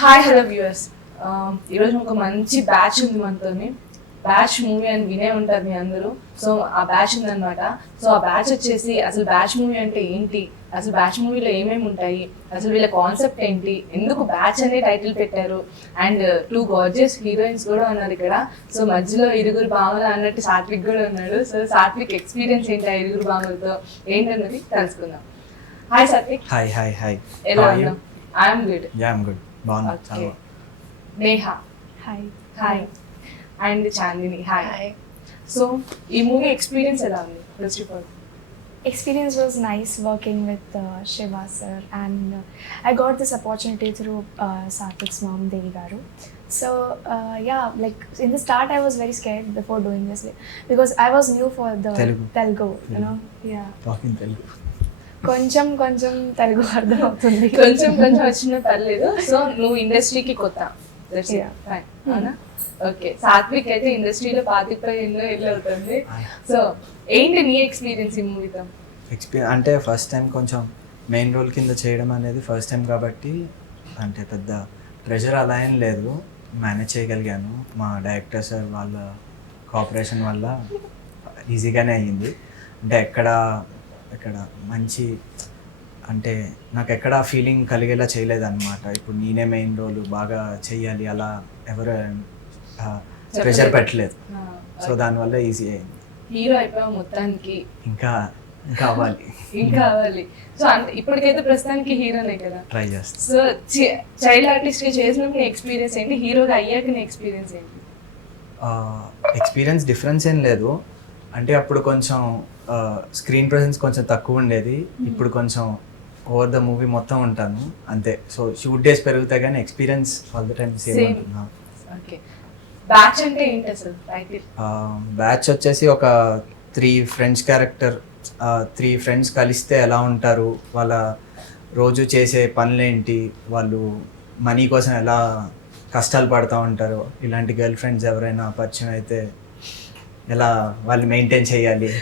Hi hello viewers, ఈరోజు ఒక మంచి బ్యాచ్ ఉంది మనతోని. బ్యాచ్ మూవీ అని వినే ఉంటారు మీ అందరూ. సో ఆ బ్యాచ్ ఉందన్నమాట. సో ఆ బ్యాచ్ వచ్చేసి అసలు బ్యాచ్ మూవీ అంటే ఏంటి, అసలు బ్యాచ్ మూవీలో ఏమేమి ఉంటాయి, అసలు వీళ్ళ కాన్సెప్ట్ ఏంటి, ఎందుకు బ్యాచ్ అనే టైటిల్ పెట్టారు, అండ్ 2 గార్జియస్ హీరోయిన్స్ కూడా ఉన్నారు ఇక్కడ. సో మధ్యలో ఇరుగురు భామలు అన్నట్టు సాత్విక్ కూడా ఉన్నాడు. సో సాత్విక్ ఎక్స్పీరియన్స్ ఏంటి ఆ ఇరుగురు భామలతో ఏంటన్నది తెలుసుకుందాం. Hi Satvik. Hi hi hi. ఎలా ఉన్నావు? I'm good. Yeah I'm good. బాగున్నా. Okay. Neha. Hi. Hi. And Chandini. Hi. Hi. So ఈ మూవీ ఎక్స్పీరియన్స్ ఎలా ఉంది? First of all Experience was nice working with Shiva sir, and I got this opportunity through Sathik's mom, Devi Garu. So yeah, like in the start I was very scared before doing this because I was new for the Telugu, you know. Yeah. Talking Telugu. కొంచెం తెలుగు అర్థం అవుతుంది. కొంచెం వచ్చినా పర్లేదు. So నువ్వు ఇండస్ట్రీకి కొత్త. Yeah. అవునా? ఓకే. సాత్విక్ అయితే ఇండస్ట్రీలో 25 ఏళ్ళు అవుతుంది. సో ఏంటి నీ ఎక్స్పీరియన్స్ ఈ మూవీతో? అంటే ఫస్ట్ టైం కొంచెం మెయిన్ రోల్ కింద చేయడం అనేది ఫస్ట్ టైం కాబట్టి అంటే పెద్ద ప్రెషర్ అలా ఏం లేదు, మేనేజ్ చేయగలిగాను. మా డైరెక్టర్ సార్ వాళ్ళ కోఆపరేషన్ వల్ల ఈజీగానే అయ్యింది. అంటే ఎక్కడ మంచి అంటే నాకు ఎక్కడ ఫీలింగ్ కలిగేలా చేయలేదన్నమాట. ఇప్పుడు నేనే మెయిన్ రోల్ బాగా చెయ్యాలి అలా ఎవరు ప్రెషర్ పెట్టలేదు. సో దానివల్ల ఈజీ అయింది. హీరో అయిపోయావు మొత్తానికి. ఇంకా అవ్వాలి. సో అంటే ఇప్పటికైతే ప్రస్తుతానికి హీరోనే కదా, ట్రై చేస్తా. సో చైల్డ్ ఆర్టిస్ట్ చేసినప్పుడు నీ ఎక్స్పీరియన్స్ ఏంటి, హీరోగా అయ్యాక నీ ఎక్స్పీరియన్స్ ఏంటి? ఎక్స్పీరియన్స్ డిఫరెన్స్ ఏం లేదు. అంటే అప్పుడు కొంచెం స్క్రీన్ ప్రెసెన్స్ కొంచెం తక్కువ ఉండేది. ఇప్పుడు కొంచెం ఓవర్ ద మూవీ మొత్తం ఉంటాను అంతే. సో షూట్ డేస్ పెరుగుతాయి కానీ experience all the time same ఉంటున్నా. ఓకే. బ్యాచ్ అంటే ఏంటి అసలు టైటిల్? బ్యాచ్ వచ్చేసి ఒక 3 ఫ్రెండ్స్ క్యారెక్టర్, 3 ఫ్రెండ్స్ కలిస్తే ఎలా ఉంటారు, వాళ్ళ రోజు చేసే పనులేంటి, వాళ్ళు మనీ కోసం ఎలా కష్టాలు పడుతూ ఉంటారు, ఇలాంటి గర్ల్ ఫ్రెండ్స్ ఎవరైనా పరిచయం అయితే ఎలా వాళ్ళు మెయింటైన్ చేయాలి,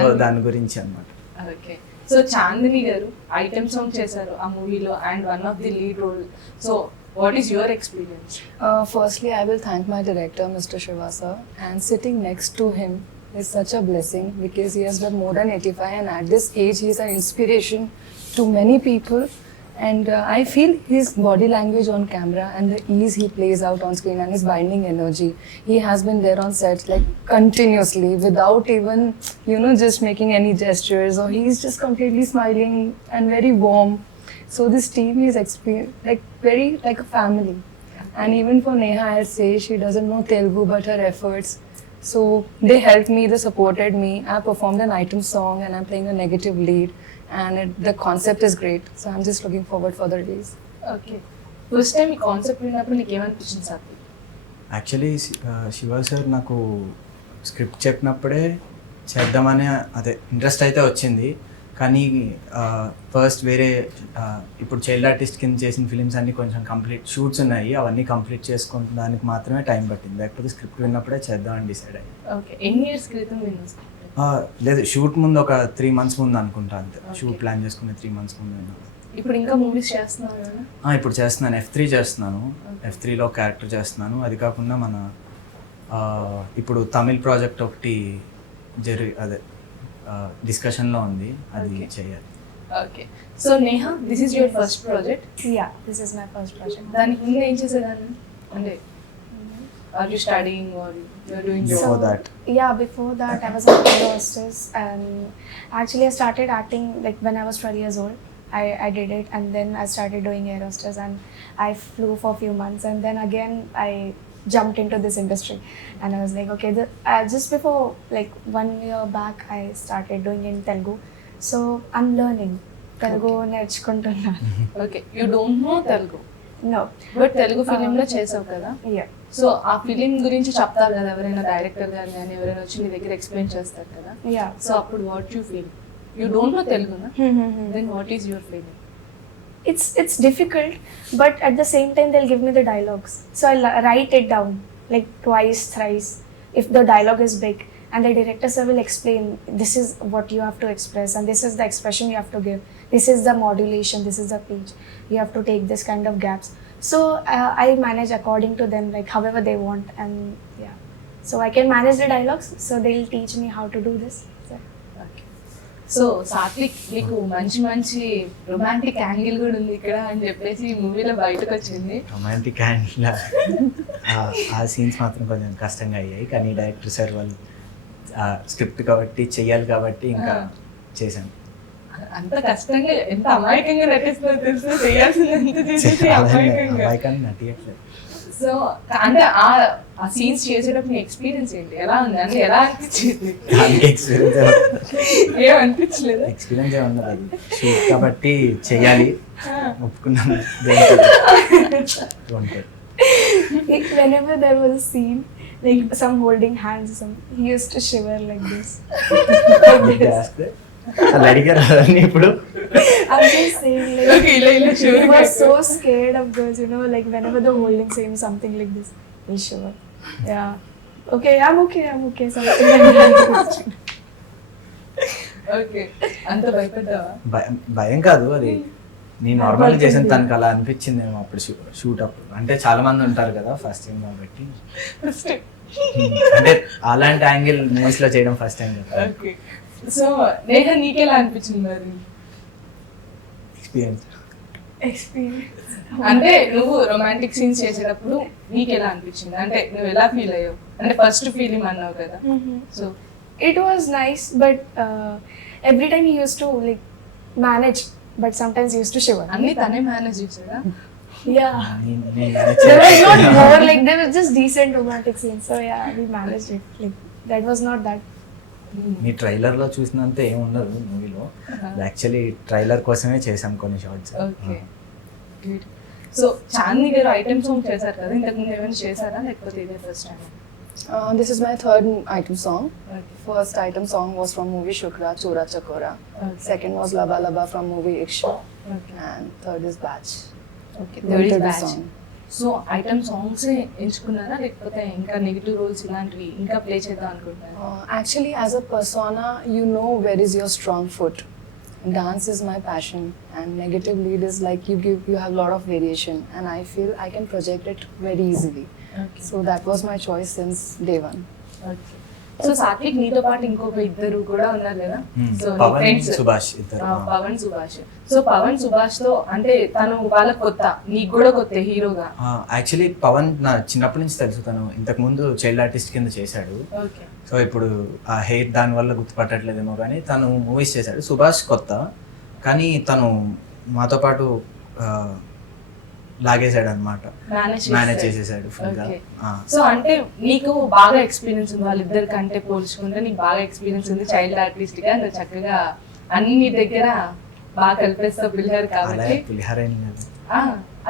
సో దాని గురించి అన్నమాట. ఓకే. సో చాందిని గారు ఐటమ్ సాంగ్ చేశారు ఆ మూవీలో and one of the lead role. So what is your experience? Firstly, I will thank my director, Mr. Shiva sir, and sitting next to him is such a blessing because he has done more than 85 and at this age he is an inspiration to many people. And I feel his body language on camera and the ease he plays out on screen and his binding energy. He has been there on set like continuously without even, you know, just making any gestures, or he's just completely smiling and very warm. So this team is very like a family. And even for Neha, I'll say she doesn't know Telugu, but her efforts. So they helped me, they supported me. I performed an item song and I'm playing a negative lead. And the concept is great. So I'm just looking forward for the release. Okay. First time ఈ concept విన్నప్పుడు నీకు ఏమనిపించింది Satvik? Actually Shiva sir నాకు script చెప్పినప్పుడే చేద్దామనే అదే interest అయితే వచ్చింది. కానీ ఫస్ట్ వేరే ఇప్పుడు చైల్డ్ ఆర్టిస్ట్ కింద చేసిన ఫిలిమ్స్ అన్నీ కొంచెం కంప్లీట్ షూట్స్ ఉన్నాయి, అవన్నీ కంప్లీట్ చేసుకుంటానికి మాత్రమే టైం పట్టింది. లేకపోతే స్క్రిప్ట్ విన్నప్పుడే చేద్దామని డిసైడ్ అయ్యి. ఓకే. ఎన్ని ఇయర్స్ క్రితం విన్నావు? లేదు, షూట్ ముందు ఒక 3 months ముందు అనుకుంటా అంతే. షూట్ ప్లాన్ చేసుకునే 3 months ముందు. ఇప్పుడు ఇంకా మూవీస్ చేస్తున్నావు కదా? ఇప్పుడు చేస్తున్నాను, F3 చేస్తున్నాను. F3లో క్యారెక్టర్ చేస్తున్నాను. అది కాకుండా మన ఇప్పుడు తమిళ్ ప్రాజెక్ట్ ఒకటి అదే డిస్కషన్లో ఉంది, అది చేయాలి. Okay. So Neha, this is your first project? Yeah, this is my first project. దానికి ముందు ఏం చేసేదాన్ని? అంటే are you studying or you are doing Before that? Yeah, before that I was an air hostess, and actually I started acting like when I was 12 years old. I did it, and then I started doing air hostess, and I flew for a few months, and then again I jumped into this industry, and I was like, okay, just before like 1 year back I started doing in Telugu, so I'm learning Telugu నేర్చుకుంటున్నా. Okay. You don't know Telugu? No, but Telugu ఫిలింలో చేసావు కదా? yeah. So ఆ film గురించి చెప్తారు కదా ఎవరైనా director గారు కానీ ఎవరైనా వచ్చి మీ దగ్గర ఎక్స్ప్లెయిన్ చేస్తారు కదా? Yeah. సో అప్పుడు what you feel? You don't know తెలుగునా? Then what is your feeling? It's difficult, but at the same time they'll give me the dialogues, so I'll write it down like twice, thrice if the dialogue is big, and the director sir will explain this is what you have to express and this is the expression you have to give. this is the modulation, this is the pitch, you have to take this kind of gaps. So I manage according to them, like however they want, and yeah, so I can manage the dialogues, so they'll teach me how to do this. So, so Satvik నీకు మంచి మంచి romantic angle కూడా ఉంది ఇక్కడ అని చెప్పేసి ఈ మూవీలో బయటకు వచ్చింది. రొమాంటిక్ అండ్ ఆ సీన్స్ మాత్రం కొంచెం కష్టంగా అయ్యాయి, కానీ డైరెక్టర్ సార్ వాళ్ళు స్క్రిప్ట్ కాబట్టి చెయ్యాలి కాబట్టి ఇంకా చేశాను. అంత కష్టంగా ఎంత అమాయకంగా నటిస్తుందో తెలుసు, చేయాల్సింది ఎంత చేసేసి అమాయకంగా. అమాయకాన్ని నటియట్లేదు. సో అంటే ఆ సీన్స్ చేసేటప్పుడు ఎక్స్పీరియన్స్ ఏంటి, ఎలా ఉంది అంటే ఎలా అనిపించింది? ఏమనిపించలేదు? ఎక్స్పీరియన్స్ ఏమన్నది, అది షూట్ కాబట్టి చెయ్యాలి, ఒప్పుకున్నాను. whenever there was a scene, like some holding hands, he used to shiver like this. అలా అడిగారు ఇప్పుడు. I'm just saying, like, Okay, ఇలా he was so scared of girls, you know, like whenever the holding same something like this, he'll shiver. Yeah. Okay, I'm okay, something like that. Okay, అంత భయపడ్డావా? భయం కాదు, అది నేను నార్మల్గా చేసిన తనకు అలా అనిపించింది అప్పుడు షూట్ అప్పుడు. అంటే చాలా మంది ఉంటారు కదా ఫస్ట్ టైం కాబట్టి, అంటే అలాంటి యాంగిల్ మూవీస్ లో చేయడం ఫస్ట్ టైం కదా. ఓకే, సో నేహ నీకెలా అనిపించింది మరి? Experience. అంటే నువ్వు రొమాంటిక్ సీన్స్ చేసేటప్పుడు నీకెలా అనిపించింది, అంటే నువ్వు ఎలా ఫీల్ అయ్యావు? అంటే ఫస్ట్ ఫీలింగ్ అన్నావు కదా, so It was nice, but every time he used to like manage, but sometimes he used to shiver. అన్ని తనే manage చేసాడా? Yeah. There was not more, like there was just decent romantic scenes. So yeah, we managed it. Like that was not that. Me trailer లో చూసినంత ఏం ఉండదు మూవీలో, actually trailer కోసమే చేసాం కొన్ని shorts. Okay, good. So Chandi garu item song చేశారు కదా, ఇంతకు ముందు ఏమైనా చేశారా లేకపోతే ఇదే first time? This is my third item song. Okay. First item song was from movie Shukra, Chora Chakora. Okay. Second was Laba Laba from movie Iksha. Okay. And third is Batch. Okay, Third is batch. song. So item songs ఎంచుకున్నారా లేకపోతే ఇంకా negative roles ఇలాంటివి ఇంకా play చేద్దాం అనుకుంటున్నారా? Actually, as a persona, you know where is your strong foot. Dance is my passion, and negative lead is like you have a lot of variation, and I feel I can project it very easily. Okay, So that was my choice since day one. Okay. So Satvik నీతో పాటు ఇంకొక ఇద్దరు కూడా ఉన్నారు కదా, so నీ Pawan friends Subhash ఇద్దరు. Pawan Subhash. So Pawan Subhash తో అంటే తను వాళ్ళ కొత్త, నీకు కూడా కొత్త హీరోగా. యాక్చువల్లీ పవన్ నా చిన్నప్పటి నుంచి తెలుసు, తను ఇంతకు ముందు చైల్డ్ ఆర్టిస్ట్ కింద చేశాడు. ఓకే, సో ఇప్పుడు ఆ హెయిర్ దాని వల్ల గుర్తుపట్టట్లేదేమో కానీ తను మూవీస్ చేశాడు. సుభాష్ కొత్త, కానీ తను మాతో పాటు లాగేశాడు అనమాట, మేనేజ్ చేసేసాడు ఫుల్ గా. సో అంటే నీకు బాగా ఎక్స్పీరియన్స్ ఉంది వాళ్ళిద్దరి కంటే పోల్చుకుంటే, నీకు బాగా ఎక్స్పీరియన్స్ ఉంది చైల్డ్ ఆర్టిస్ట్ గా, నువ్వు చక్కగా అన్ని దగ్గర బాగా కలిపేస్తావు పులిహార అలా కాబట్టి. పులిహార ఏం లేదు.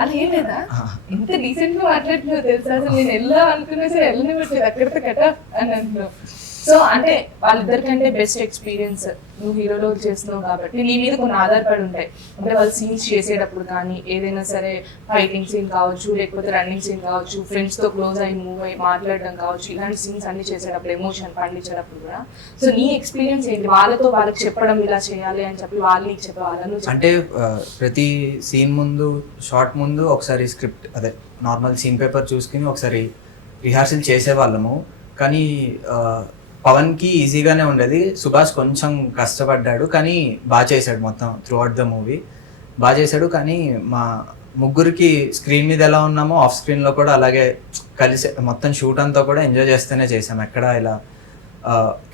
అలా ఏం లేదా? ఎంత రీసెంట్ గా మాట్లాడుతున్నావు తెలుసా, అసలు నేను వెళ్ళా అనుకున్నా సరే వెళ్ళని పెట్టలేదు, అక్కడితో కట అని అంటున్నావు. సో అంటే వాళ్ళిద్దరికంటే బెస్ట్ ఎక్స్పీరియన్స్ నువ్వు హీరోలో చేస్తున్నావు కాబట్టి నీ మీద కొన్ని ఆధారపడి ఉంటాయి. అంటే వాళ్ళు సీన్స్ చేసేటప్పుడు కానీ ఏదైనా సరే ఫైటింగ్ సీన్ కావచ్చు, లేకపోతే రన్నింగ్ సీన్ కావచ్చు, ఫ్రెండ్స్ తో క్లోజ్ అయ్యి మూవ్ అయ్యి మాట్లాడడం కావచ్చు, ఇలాంటి సీన్స్ అన్ని చేసేటప్పుడు ఎమోషన్ పండించేటప్పుడు కూడా. సో నీ ఎక్స్పీరియన్స్ ఏంటి, వాళ్ళతో వాళ్ళకి చెప్పడం ఇలా చేయాలి అని చెప్పి వాళ్ళు నీకు చెప్పాలని? అంటే ప్రతి సీన్ ముందు, షార్ట్ ముందు ఒకసారి స్క్రిప్ట్ అదే నార్మల్ సీన్ పేపర్ చూసుకుని ఒకసారి రిహార్సల్ చేసేవాళ్ళము. కానీ పవన్కి ఈజీగానే ఉండేది, సుభాష్ కొంచెం కష్టపడ్డాడు కానీ బాగా చేశాడు. మొత్తం త్రూ అవుట్ ద మూవీ బాగా చేశాడు. కానీ మా ముగ్గురికి స్క్రీన్ మీద ఎలా ఉన్నామో ఆఫ్ స్క్రీన్లో కూడా అలాగే కలిసి మొత్తం షూట్ అంతా కూడా ఎంజాయ్ చేస్తూనే చేసాం. ఎక్కడ ఇలా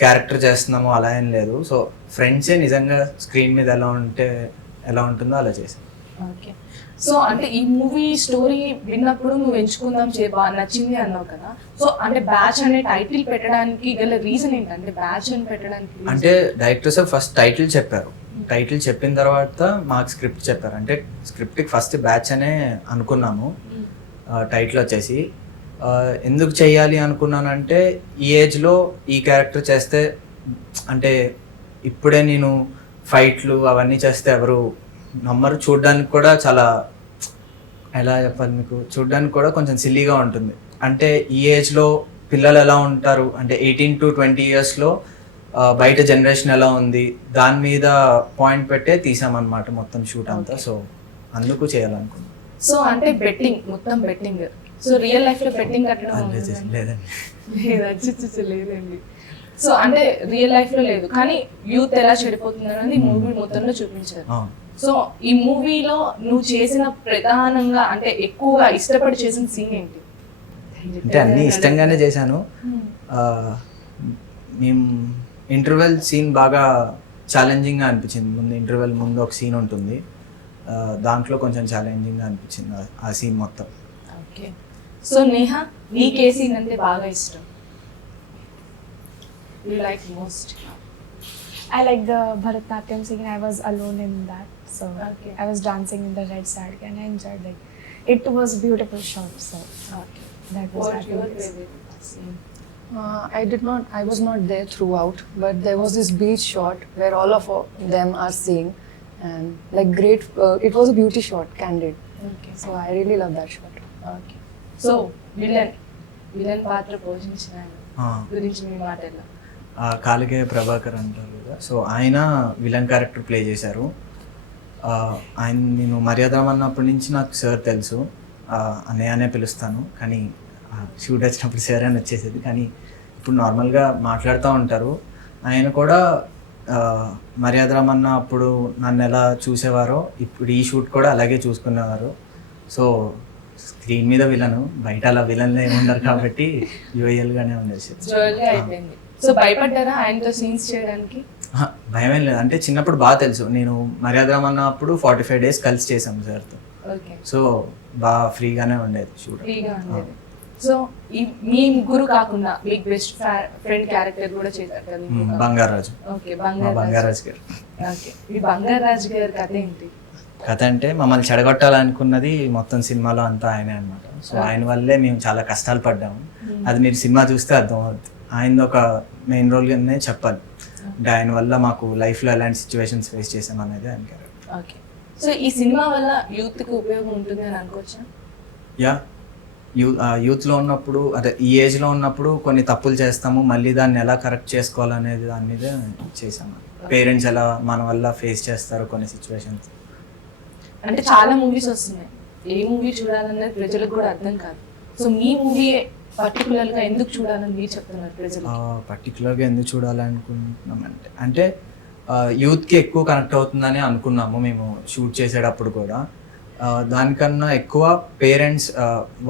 క్యారెక్టర్ చేస్తున్నామో అలా ఏం లేదు. సో ఫ్రెండ్సే నిజంగా స్క్రీన్ మీద ఎలా ఉంటుందో అలా చేసాం. ఓకే, సో అంటే ఈ మూవీ స్టోరీ విన్నప్పుడు నువ్వు ఎంచుకుందాం బాగా నచ్చింది అన్నావు కదా, సో అంటే బ్యాచ్ అనే టైటిల్ పెట్టడానికి గల రీజన్ ఏంటంటే బ్యాచ్ అని పెట్టడానికి? అంటే డైరెక్టర్ సార్ ఫస్ట్ టైటిల్ చెప్పారు, టైటిల్ చెప్పిన తర్వాత మాకు స్క్రిప్ట్ చెప్పారు. అంటే స్క్రిప్ట్కి ఫస్ట్ బ్యాచ్ అనే అనుకున్నాము, టైటిల్ వచ్చేసి. ఎందుకు చెయ్యాలి అనుకున్నానంటే ఈ ఏజ్లో ఈ క్యారెక్టర్ చేస్తే, అంటే ఇప్పుడే నేను ఫైట్లు అవన్నీ చేస్తే ఎవరు నమ్మరు, చూడ్డానికి కూడా చాలా ఎలా చెప్పాలి మీకు, చూడ్డానికి కూడా కొంచెం సిల్లీగా ఉంటుంది. అంటే ఈ ఏజ్లో పిల్లలు ఎలా ఉంటారు అంటే 18 to 20 yearsలో బయట జనరేషన్ ఎలా ఉంది దాని మీద పాయింట్ పెట్టే తీసామన్నమాట మొత్తం షూట్ అంతా. సో అందుకు చేయాలనుకున్నాం. సో అంటే బెట్టింగ్, మొత్తం బెట్టింగ్. సో రియల్ లైఫ్ లో బెట్టింగ్ కట్టడం లేదండి. లేదండి. సో అంటే రియల్ లైఫ్ లో లేదు, కానీ యూత్ ఎలా చెడిపోతుంది అనేది మూవీ మొత్తంలో చూపించారు. అవును. సో ఈ మూవీలో నువ్వు చేసిన ప్రధానంగా అంటే ఎక్కువగా ఇష్టపడి చేసిన సీన్ ఏంటి? అంటే అన్నీ ఇష్టంగానే చేశాను. మేము ఇంటర్వెల్ సీన్ బాగా ఛాలెంజింగ్గా అనిపించింది. ముందు ఇంటర్వెల్ ముందు ఒక సీన్ ఉంటుంది, దాంట్లో కొంచెం ఛాలెంజింగ్గా అనిపించింది ఆ సీన్ మొత్తం. ఓకే. సో నేహా, నీకే సీన్ అంటే బాగా ఇష్టం? You like most? I like the Bharatnatyam scene. I was alone in that, so Okay. I was dancing in the red sari and I enjoyed. Like, it was beautiful shot. So that was What your happiness. favorite scene? I was not there throughout, but there was this beach shot where all of them are seeing, and like great, it was a beauty shot, candid. Okay. So I really love that shot. Okay. So villain పాత్ర పోషించిన ఆయన గురించి మీ మాటల్లో? కాలిగే ప్రభాకర్ అంటారు కదా, so ఆయన villain character play చేశారు. ఆయన నేను మర్యాద అన్నప్పటి నుంచి నాకు సార్ తెలుసు, అన్నయ్యనే పిలుస్తాను, కానీ షూట్ వచ్చినప్పుడు సార్ అని వచ్చేసేది. కానీ ఇప్పుడు నార్మల్గా మాట్లాడుతూ ఉంటారు. ఆయన కూడా మర్యాద రమన్న అప్పుడు నన్ను ఎలా చూసేవారో ఇప్పుడు ఈ షూట్ కూడా అలాగే చూసుకునేవారు. సో స్క్రీన్ మీద విలను, బయట అలా విలన్లు ఏముండరు కాబట్టి యూఎల్గానే ఉండేది. జోయల్గా అయిపోయింది. సో భయపడ్డారా ఆయనతో సీన్స్ చేయడానికి? భయం ఏం లేదు. అంటే చిన్నప్పుడు బాగా తెలుసు. నేను మర్యాద రమన్న అప్పుడు 45 days కలిసి చేసాం సార్తో. ఓకే. సో బాగా ఫ్రీగానే ఉండేది షూట్. ఫ్రీగా ఉండేది. సో మీ ముగ్గురు కాకుండా మీకు బెస్ట్ ఫ్రెండ్ క్యారెక్టర్ కూడా చేశారు కదా? బంగారాజు. ఓకే. బంగారాజు గారు. ఓకే. మీ బంగారాజు గారి కథ ఏంటి? కథ అంటే మమ్మల్ని చెడగొట్టాలనుకున్నది మొత్తం సినిమాలో అంతా ఆయనే అనమాట. సో ఆయన వల్లే మేము చాలా కష్టాలు పడ్డాము. అది మీరు సినిమా చూస్తే అర్థం అవుతుంది. ఆయనది ఒక మెయిన్ రోల్గానే చెప్పాలి. అంటే ఆయన వల్ల మాకు లైఫ్లో ఎలాంటి సిచ్యువేషన్స్ ఫేస్ చేసాం అనేది ఆయన క్యారెక్టర్. ఓకే. సో ఈ సినిమా వల్ల యూత్కి ఉపయోగం ఉంటుంది అని అనుకోవచ్చా? యా, యూత్లో ఉన్నప్పుడు అదే ఈ ఏజ్లో ఉన్నప్పుడు కొన్ని తప్పులు చేస్తాము, మళ్ళీ దాన్ని ఎలా కరెక్ట్ చేసుకోవాలనేది దాని మీద చేసాము. పేరెంట్స్ ఎలా మన వల్ల ఫేస్ చేస్తారు కొన్ని సిచ్యువేషన్స్. అంటే చాలా మూవీస్ వస్తున్నాయి, ఏ మూవీ చూడాలనేది ప్రజలకు కూడా అర్థం కాదు. సో మీ మూవీ పర్టికులర్గా ఎందుకు చూడాలని మీరు చెప్తున్నారు ప్రజలు? పర్టికులర్గా ఎందుకు చూడాలనుకుంటున్నామంటే అంటే యూత్కి ఎక్కువ కనెక్ట్ అవుతుందని అనుకున్నాము మేము షూట్ చేసేటప్పుడు కూడా. దానికన్నా ఎక్కువ పేరెంట్స్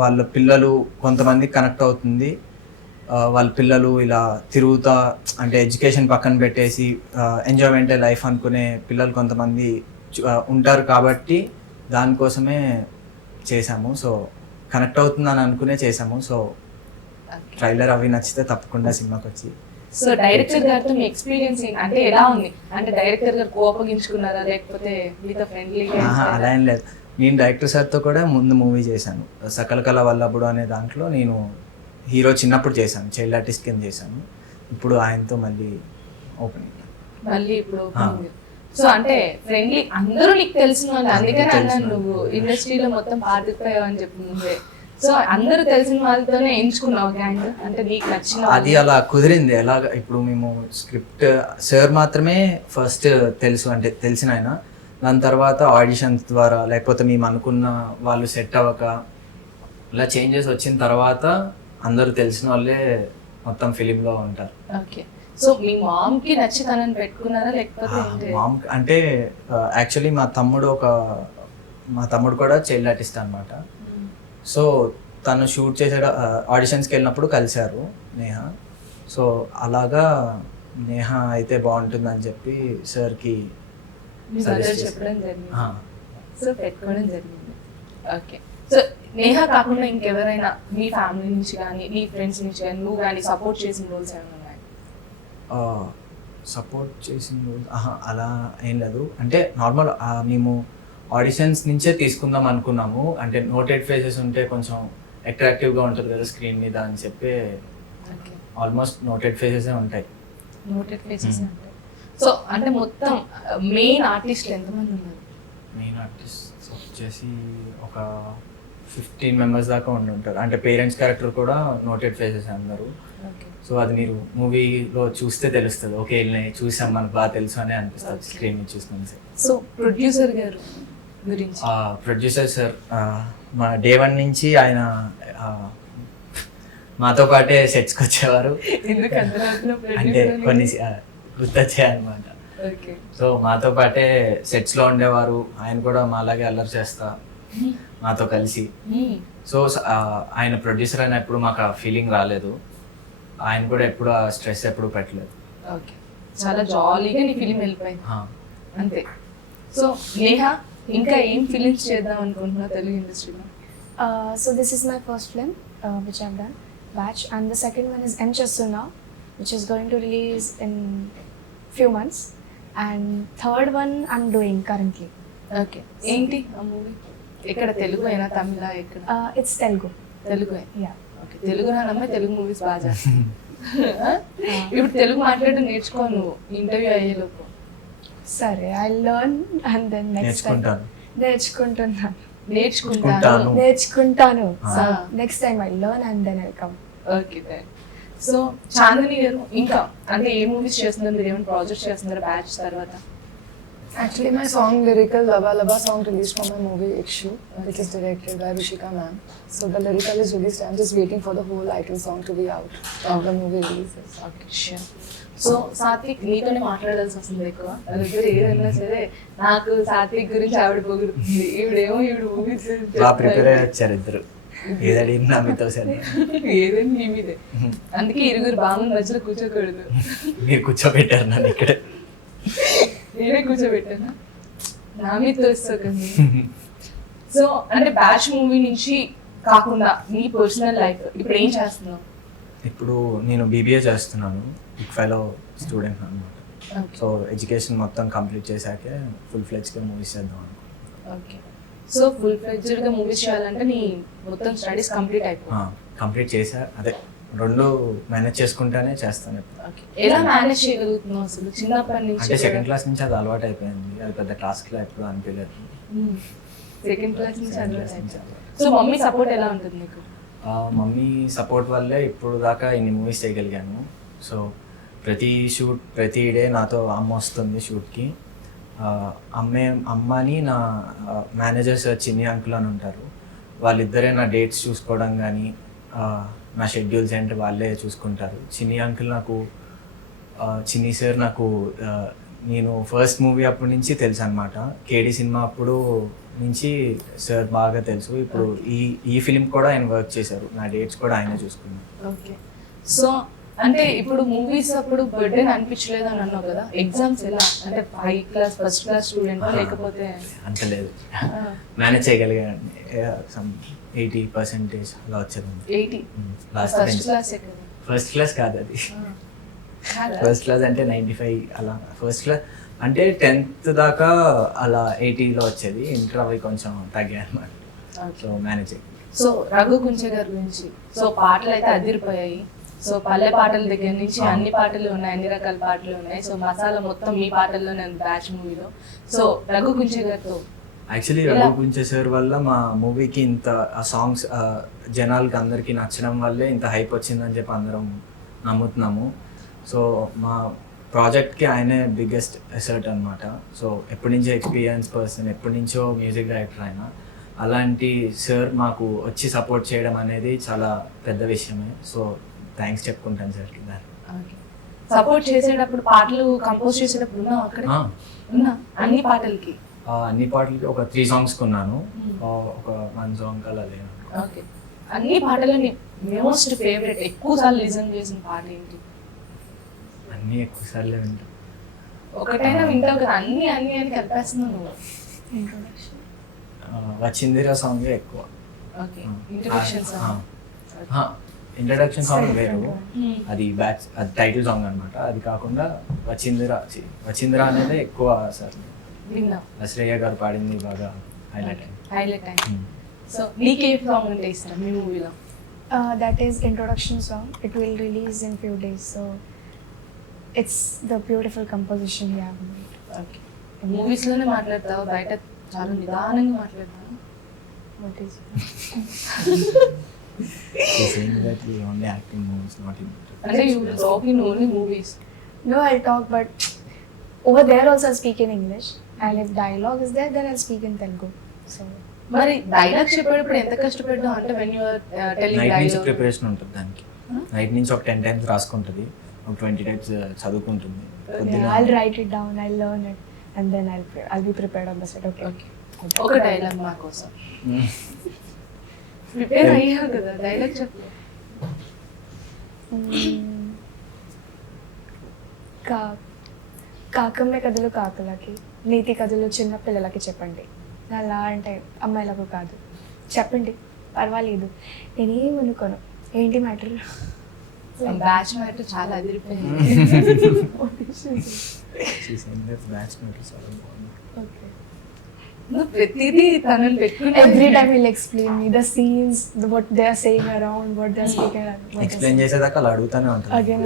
వాళ్ళ పిల్లలు కొంతమంది కనెక్ట్ అవుతుంది. వాళ్ళ పిల్లలు ఇలా తిరుగుతా అంటే ఎడ్యుకేషన్ పక్కన పెట్టేసి ఎంజాయ్మెంటే లైఫ్ అనుకునే పిల్లలు కొంతమంది ఉంటారు కాబట్టి దానికోసమే చేసాము. సో కనెక్ట్ అవుతుందని అనుకునే చేసాము. సో ట్రైలర్ అవి నచ్చితే తప్పకుండా సినిమాకి వచ్చి. సో డైరెక్టర్ గారితో మీ ఎక్స్పీరియన్స్ అంటే ఎలా ఉంది? అంటే డైరెక్టర్ గారు కోపగించుకున్నారా లేకపోతే మీతో ఫ్రెండ్లీగా? అలా ఏం లేదు. నేను డైరెక్టర్ సార్తో కూడా ముందు మూవీ చేశాను, సకల కళ వల్లభుడు అనే దాంట్లో నేను హీరో చిన్నప్పుడు చేశాను, చైల్డ్ ఆర్టిస్ట్ కింద చేశాను. ఇప్పుడు ఆయనతో మళ్ళీ ఓపెనింగ్. మళ్ళీ ఇప్పుడు సో అంటే ఫ్రెండ్లీ, అందరూ నీకు తెలిసిన వాళ్ళు, అందుకనే అన్నాను నువ్వు ఇండస్ట్రీలో మొత్తం పాతిపోయావు అని చెప్పి ముందే. సో అందరూ తెలిసిన వాళ్ళతోనే ఎంచుకున్నావు గ్యాంగ్, అంటే నీకు నచ్చిన అది అలా కుదిరింది. ఎలాగ ఇప్పుడు మేము స్క్రిప్ట్ సార్ మాత్రమే ఫస్ట్ తెలుసు, అంటే తెలిసిన ఆయన. దాని తర్వాత ఆడిషన్స్ ద్వారా లేకపోతే మేము అనుకున్న వాళ్ళు సెట్ అవ్వక ఇలా చేంజెస్ వచ్చిన తర్వాత అందరూ తెలిసిన వాళ్ళే మొత్తం ఫిలింలో ఉంటారు. ఓకే. సో మీ మామ్కి నచ్చి తనని పెట్టుకున్నారా లేకపోతే మామ్ అంటే యాక్చువల్లీ మా తమ్ముడు కూడా చైల్డ్ ఆర్టిస్ట్ అనమాట. సో తను షూట్ చేసే ఆడిషన్స్కి వెళ్ళినప్పుడు కలిశారు నేహా. సో అలాగా నేహా అయితే బాగుంటుందని చెప్పి సార్కి చెప్పడం జరిగింది. సో పెట్టుకోవడం జరిగింది. ఓకే. సో నేహా కాకుండా ఇంకెవరైనా మీ ఫ్యామిలీ నుంచి కానీ మీ ఫ్రెండ్స్ నుంచి కానీ నువ్వు కానీ సపోర్ట్ చేసిన రోల్స్ ఏమైనా ఉన్నాయి? సపోర్ట్ చేసిన రోల్స్ అలా ఏం లేదు. అంటే నార్మల్ మేము ఆడిషన్స్ నుంచే తీసుకుందాం అనుకున్నాము. అంటే నోటెడ్ ఫేసెస్ ఉంటే కొంచెం అట్రాక్టివ్గా ఉంటుంది కదా స్క్రీన్ మీద అని చెప్పి ఆల్మోస్ట్ నోటెడ్ ఫేసెసే ఉంటాయి. నోటెడ్ ఫేసెస్ ఉంటాయి. సో అంటే మొత్తం మెయిన్ ఆర్టిస్టులు ఎంతమంది ఉన్నారు? మెయిన్ ఆర్టిస్ట్ వచ్చేసి ఒక 15 members దాకా ఉండి ఉంటారు. అంటే పేరెంట్స్ క్యారెక్టర్ కూడా నోటెడ్ ఫేసెస్ అందరు. సో అది మీరు మూవీలో చూస్తే తెలుస్తుంది, ఓకే వీళ్ళని చూసాం మనకు బాగా తెలుసు అని అనిపిస్తుంది స్క్రీన్ మీద చూసుకుని. సో ప్రొడ్యూసర్ గారు గురించి ప్రొడ్యూసర్ సార్ మా డే 1 నుంచి ఆయన మాతో పాటే సెట్స్కి వచ్చేవారు. ఎందుకు అంతరాత్మ అంటే కొన్ని గుర్తొచ్చాయన్నమాట. ఓకే. సో మాతో పాటే సెట్స్లో ఉండేవారు. ఆయన కూడా మాలాగే అల్లరి చేస్తా మాతో కలిసి. సో ఆయన ప్రొడ్యూసర్ అయిన ఎప్పుడు మాకు ఆ ఫీలింగ్ రాలేదు. ఆయన కూడా ఎప్పుడు ఆ స్ట్రెస్ ఎప్పుడు పెట్టలేదు. ఓకే, చాలా జాలీగా నీ ఫిలిం వెళ్ళిపోయింది ఆ. అంతే. సో నేహ, ఇంకా ఏం ఫిలిమ్స్ చేద్దాం అనుకుంటున్నా తెలుగు ఇండస్ట్రీలో? So this is my first film which I've done, Batch, and the second one is M Chastuna, which is going to release in few months, and third one I'm doing currently. Okay. ఏంటి ఆ movie? ఎక్కడ, తెలుగు అయినా తమిళ ఎక్కడ? It's Telugu. Telugu. Yeah. Okay, Telugu రానమ్మాయి Telugu movies బాగా చేస్తాను. ఇప్పుడు తెలుగు మాట్లాడడం నేర్చుకో నువ్వు ఇంటర్వ్యూ అయ్యేలోపు. సరే, I'll learn and then next time నేర్చుకుంటాను. నేర్చుకుంటాను. So Ah. next time I'll learn and then I'll come. Okay. So Chandini garu, ఇంకా అంటే ఏ మూవీస్ చేస్తున్నారు మీరు? ఏమైనా ప్రాజెక్ట్ చేస్తున్నారా బ్యాచ్ తర్వాత? Actually, my song Lyrical Lava Lava song released from my movie Ikshu, which is directed by Rushika ma'am. So the Lyrical is released. I'm just waiting for the whole item song to be out of the movie releases. Okay, sure. So Satvik, నీతోనే మాట్లాడాల్సి వస్తుంది ఎక్కువ. నా దగ్గర ఏదన్నా సరే నాకు సాత్విక్ గురించి ఆవిడ పొగుడుతుంది, ఈవిడేమో ఈవిడ మూవీస్ బాగా ప్రిపేర్ అయ్యి వచ్చారు ఇద్దరు. ఏదడి మీతో సరే ఏదైనా నీ మీదే. అందుకే ఇరుగురు బాగుంది మధ్యలో కూర్చోకూడదు. మీరు కూర్చోబెట్టారు నన్ను ఇక్కడ. నేనే కూర్చోబెట్టానా? నా మీద తోస్తుంది. సో అంటే బ్యాచ్ మూవీ నుంచి కాకుండా నీ పర్సనల్ లైఫ్ ఇప్పుడు ఏం చేస్తున్నావు? ఇప్పుడు నేను బీబీఏ చేస్తున్నాను, ఇక్ఫైలో స్టూడెంట్ అనమాట. సో ఎడ్యుకేషన్ మొత్తం కంప్లీట్ చేశాకే ఫుల్ ఫ్లెడ్జ్గా మూవీస్ చేద్దాం అనుకుంటున్నాను. ఓకే. సో ఫుల్ ఫ్లెడ్జ్డ్గా మూవీస్ చేయాలంటే నీ మొత్తం స్టడీస్ కంప్లీట్ అయిపోయింది? కంప్లీట్ చేశా, అదే రెండు మేనేజ్ చేసుకుంటానే చేస్తాను ఇప్పుడు. ఓకే. ఎలా మేనేజ్ చేయగలుగుతున్నావు అసలు చిన్నప్పటి నుంచి? అంటే సెకండ్ క్లాస్ నుంచి అది అలవాటు అయిపోయింది, అది పెద్ద టాస్క్లో ఎప్పుడు అనిపించలేదు. సెకండ్ క్లాస్ నుంచి అలవాటు అయిపోయింది. సో మమ్మీ సపోర్ట్ ఎలా ఉంటుంది నీకు? మమ్మీ సపోర్ట్ వల్లే ఇప్పుడు దాకా ఇన్ని మూవీస్ చేయగలిగాను. సో ప్రతి డే నాతో అమ్మ వస్తుంది షూట్కి. అమ్మని నా మేనేజర్స్ చిన్ని అంకుల్ అని ఉంటారు, వాళ్ళిద్దరే నా డేట్స్ చూసుకోవడం కానీ నా షెడ్యూల్స్ ఏంటి వాళ్ళే చూసుకుంటారు. చిన్ని అంకుల్ నాకు చిన్ని సార్ నాకు నేను ఫస్ట్ మూవీ అప్పటి నుంచి తెలుసు అనమాట. కేడి సినిమా అప్పుడు నుంచి సార్ బాగా తెలుసు. ఇప్పుడు ఈ ఫిలిం కూడా ఆయన వర్క్ చేశారు, నా డేట్స్ కూడా ఆయనే చూసుకున్నారు. ఓకే. సో అంటే ఇప్పుడు మూవీస్ అప్పుడు బర్త్డే అనిపించలేదు అని అన్నావు కదా, ఎగ్జామ్స్ ఎలా? అంటే ఫస్ట్ క్లాస్ స్టూడెంట్ లేకపోతే? అంత లేదు, మేనేజ్ చేయగలిగాను. 80% అలా వచ్చేది. 80? ఫస్ట్ క్లాస్ ఎక్కడ? ఫస్ట్ క్లాస్ కాదు అది, ఫస్ట్ క్లాస్ అంటే 95 అలా. ఫస్ట్ క్లాస్ అంటే 10th దాకా అలా 80లో వచ్చేది. ఇంటర్ అవి కొంచెం తగ్గాయి అన్నమాట. సో మేనేజ్ అయ్యి. సో రఘు కుంచె గారి గురించి, సో పాటలు అయితే అదిరిపోయాయి. సో పల్లె పాటల దగ్గర నుంచి అన్ని పాటలు ఉన్నాయి, అన్ని రకాల పాటలు ఉన్నాయి. సో మసాలా మొత్తం మీ పాటల్లోనే ఉంది బ్యాచ్ మూవీలో. సో రఘు కుంచె గారితో యాక్చువల్లీ రఘు కుంచె సార్ వల్ల మా మూవీకి ఇంత ఆ సాంగ్స్ జనాలకి అందరికీ నచ్చడం వల్లే ఇంత హైప్ వచ్చిందని చెప్పి అందరం నమ్ముతున్నాము. సో మా ప్రాజెక్ట్కి ఆయనే బిగ్గెస్ట్ ఎసర్ట్ అనమాట. సో ఎప్పటి నుంచో ఎక్స్పీరియన్స్ పర్సన్, ఎప్పటి నుంచో మ్యూజిక్ డైరెక్టర్ ఆయన. అలాంటి సార్ మాకు వచ్చి సపోర్ట్ చేయడం అనేది చాలా పెద్ద విషయమే. సో థ్యాంక్స్ చెప్పుకుంటాను సార్కి. సపోర్ట్ చేసేటప్పుడు పాటలు కంపోజ్ చేసేటప్పుడు ఉన్నావు అక్కడ? ఉన్నా అన్ని పాటలకి? అన్ని పాటలకి ఒక 3 songs కొన్నాను, ఒక 1 song అలా లేదు. ఓకే. అన్ని పాటలు మోస్ట్ ఫేవరెట్ ఎక్కువ సార్లు లిజన్ చేసిన పాట ఏంటి? అన్నీ ఎక్కువ సార్లే వింటాను. ఒకటైనా వింటావు కదా, అన్ని అన్ని అని కలిపేస్తున్నావు నువ్వు. వచ్చిందిరా సాంగే ఎక్కువ. Okay. Introduction song? Introduction song వేరు, అది బ్యాచ్, అది టైటిల్ సాంగ్ అనమాట. అది కాకుండా వచ్చిందిరా అనేది ఎక్కువ సార్ విన్నా. శ్రేయ గారు పాడింది బాగా హైలైట్ అయింది. సో నీకే సాంగ్ అంటే ఇష్టం మీ మూవీలో? That is introduction song. It will release in few days. So it's the beautiful composition we have made. Okay. మూవీస్లోనే మాట్లాడతావు, బయట చాలా నిదానంగా మాట్లాడతావు. What is She's saying that we only act in movies, not in. అంటే you will talk in only movies. No, I'll talk, but over there also I speak in English. And if dialogue is there, then I'll speak in Telugu. So మరి dialogue చెప్పేటప్పుడు ఎంత కష్టపడ్డావు అంటే when you are telling night నుంచి dialogue? Preparation ఉంటుంది దానికి. Night నుంచి ఒక 10 times రాసుకుంటుంది, ఒక 20 times చదువుకుంటుంది. yeah, I'll write it down, I'll learn it, and then I'll be prepared on the set. Okay. ఒక డైలాగ్ మా కోసం ప్రిపేర్ అయ్యావు కదా, డైలాగ్ చెప్పు. కాకమ్మ కథలు కాకులకి, నీతి కథలు చిన్న పిల్లలకి చెప్పండి. అలా అంటే అమ్మాయిలకు కాదు, చెప్పండి పర్వాలేదు, నేనేమనుకోను. ఏంటి మ్యాటర్? బ్యాచ్ మ్యాటర్ చాలా అదిరిపోయింది. She's saying that batch matters చాలా బాగుంది. ఓకే. నువ్వు ప్రతిదీ తనని పెట్టుకుని Every time he'll explain me the scenes, what they are saying around, what they are speaking around. Explain చేసేదాకా అలా అడుగుతానే ఉంటాను. Again,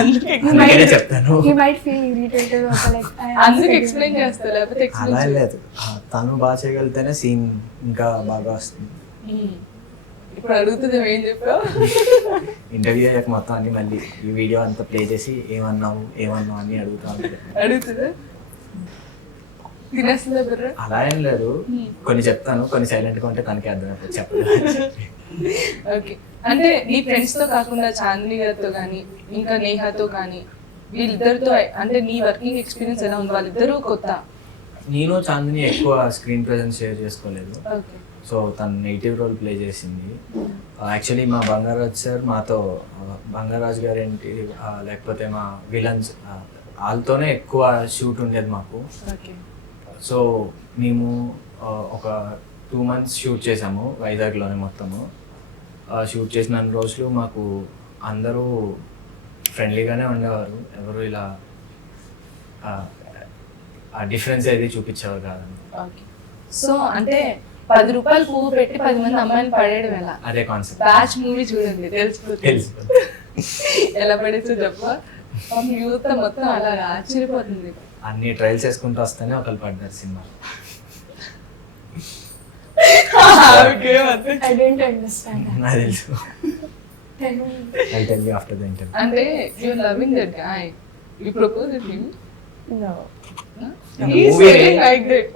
అందుకనే చెప్తాను. he might feel irritated or like అందుకు ఎక్స్ప్లెయిన్ చేస్తా, లేకపోతే అలా ఎక్స్ప్లెయిన్ లేదు, తను బాగా చేయగలిగితేనే సీన్ ఇంకా బాగా వస్తుంది. ఇప్పుడు అడుగుతుంది ఏం చెప్పావు? ఇంటర్వ్యూ అయ్యాక మొత్తం అన్ని మళ్ళీ ఈ వీడియో అంతా ప్లే చేసి ఏమన్నావు అని అడుగుతా ఉంటాను. అడుగుతుందా? తినేస్తుందా బుర్ర? అలా ఏం లేదు, కొన్ని చెప్తాను, కొన్ని సైలెంట్గా ఉంటే తనకి అర్థమైపోతుంది చెప్పదు. ఓకే. అంటే నీ ఫ్రెండ్స్ తో కాకుండా చాందిని గారితో కానీ ఇంకా నేహాతో కానీ వీళ్ళిద్దరితో అంటే నీ వర్కింగ్ ఎక్స్పీరియన్స్ ఎలా ఉంది? వాళ్ళిద్దరూ కొత్త. నేను చాందిని ఎక్కువ స్క్రీన్ ప్రెజెన్స్ షేర్ చేసుకోలేదు. ఓకే. సో తను నెగిటివ్ రోల్ ప్లే చేసింది. యాక్చువల్లీ మా బంగారాజ్ సార్ మాతో, బంగారాజ్ గారు ఏంటి లేకపోతే మా విలన్స్ వాళ్ళతోనే ఎక్కువ షూట్ ఉండేది మాకు. ఓకే. సో మేము ఒక 2 months షూట్ చేసాము వైజాగ్లోనే మొత్తము. షూట్ చేసిన రోజులు మాకు అందరూ ఫ్రెండ్లీగానే ఉండేవారు, ఎవరు ఇలా ఆ డిఫరెన్స్ ఏది చూపించేవారు కాదండి. ఓకే. సో అంటే 10 రూపాయలు పువ్వు పెట్టి 10 మంది అమ్మాయిని పడేయడం ఎలా? అదే కాన్సెప్ట్. బ్యాచ్ మూవీ చూడండి తెలిసిపోతుంది తెలుసు. ఎలా పడేసో చెప్ప. యూత్ మొత్తం అలా ఆశ్చర్యపోతుంది. అన్ని ట్రయల్స్ వేసుకుంటూ వస్తేనే ఒకళ్ళు పడ్డారు cinema. I didn't understand that. నాకు తెలుసు. Tell me. I'll tell you after the interview. అంటే you loving that guy, you propose with him. No. In the He is movie, saying like that.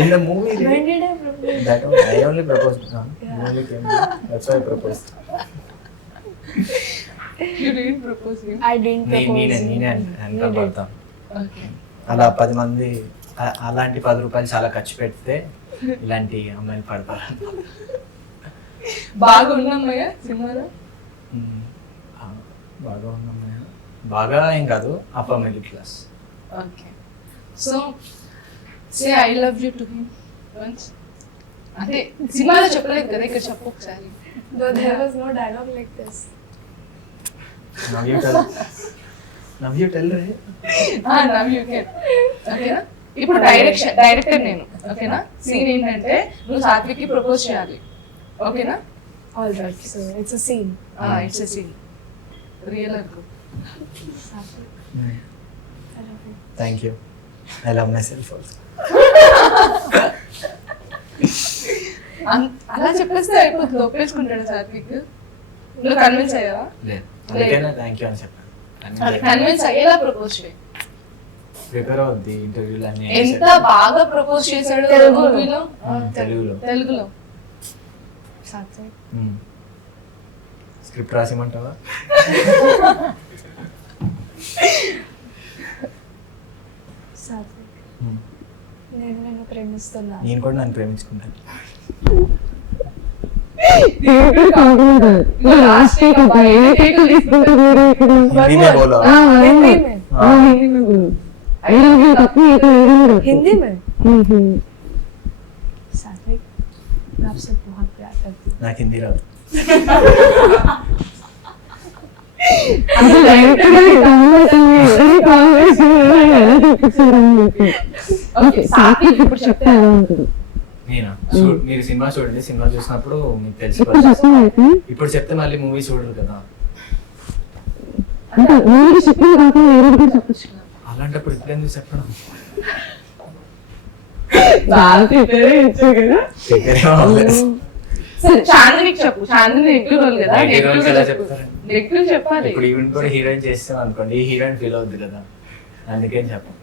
In the movie, When did I propose? that one, I only proposed. Yeah. You only came. That's why I proposed. You didn't propose him. I didn't propose. నేనే You enter did. పడతాం. Okay. అలా 10 మంది అలాంటి 10 రూపాయలు చాలా ఖర్చు పెడితే ఇలాంటి అమ్మాయిలు పడతారు. బాగా ఉన్నామయ్యా సినిమాలో. బాగా ఉన్నామయ్య, బాగా ఏం కాదు, upper middle class. Okay. So say I love you to him once. అంటే సినిమాలో చెప్పలేదు కదా, ఇక్కడ చెప్పు ఒకసారి. Though there was no dialogue like this. Now you tell. Now you tell ray. Now you can. ఓకేనా? ఇప్పుడు డైరెక్టర్ నేను. ఓకేనా? సీన్ ఏంటంటే నువ్వు సాత్విక్కి ప్రపోజ్ చేయాలి. ఓకేనా? All right. So it's a scene. It's a scene. Real అనుకో. I love you. Thank you. I love myself also. అలా చెప్పేస్తే అయిపోతుంది, ఒప్పేసుకుంటాడు సాత్విక్. నువ్వు కన్విన్స్ అయ్యావా? లేదు, అందుకనే థ్యాంక్ యూ అని చెప్పాను. కన్విన్స్ అయ్యేలా ప్రపోజ్ చేయి. ప్రిపేర్ అవుద్ది ఇంటర్వ్యూలు అన్ని. ఎంత బాగా ప్రపోజ్ చేశాడు తెలుగులో. మూవీలో. తెలుగులో. తెలుగులో Satvik. స్క్రిప్ట్ రాసిమంటావా? Satvik. నేను నిన్ను ప్రేమిస్తున్నాను. నేను కూడా నన్ను ప్రేమించుకుంటాను. హిందీ మే బోలో. हिंदी में. हिंदी में. सात्विक, मैं आपसे बहुत प्यार करती हूँ. నాకు హిందీ రాదు. సాత్విక్ ఇప్పుడు చెప్తే ఎలా ఉంటుంది? నేనా? మీరు సినిమా చూడండి, సినిమా చూసినప్పుడు మీకు తెలిసిపోతుంది. ఇప్పుడు చెప్తే మళ్ళీ మూవీ చూడరు కదా. అంటే ఊరికి చెప్పింది కాకుండా వేరే కూడా చెప్పచ్చు కదా. అలాంటప్పుడు ఇప్పుడు ఎందుకు చెప్పడం? బాగా ప్రిపేర్ అయ్యొచ్చు కదా. ప్రిపేర్ అవ్వలేదు. సరే చాందినికి చెప్పు, చాందిని నెగిటివ్ రోల్ కదా, Heroines ఎలా చెప్తారండి? నెగిటివ్ చెప్పాలి. ఇప్పుడు ఈవెన్ కూడా హీరోయిన్ చేస్తాం అనుకోండి, ఈ హీరోయిన్ ఫీల్ అవుద్ది కదా, అందుకేం చెప్పం.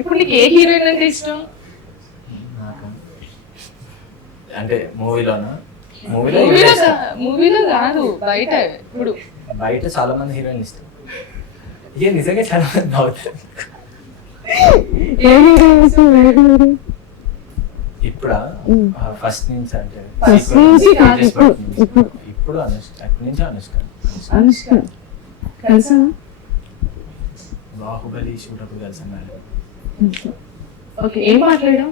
ఇప్పుడు నీకు ఏ హీరోయిన్ అంటే ఇష్టం? నాకు అంటే మూవీలోనా, మూవీలో కాదు, బయట. ఇప్పుడు బయట చాలా మంది హీరోయిన్ ఇష్టం. ఇక నిజంగా చాలా మంది అవుతారు. ఇప్పుడా ఫస్ట్ నుంచి అంటే First నుంచి కాదు, ఇప్పుడు అనుష్క, అక్కడి నుంచి అనుష్క. అనుష్క తెలుసా? బాహుబలి షూట్ అప్పుడు కలిసి ఓకే, ఏం మాట్లాడాం?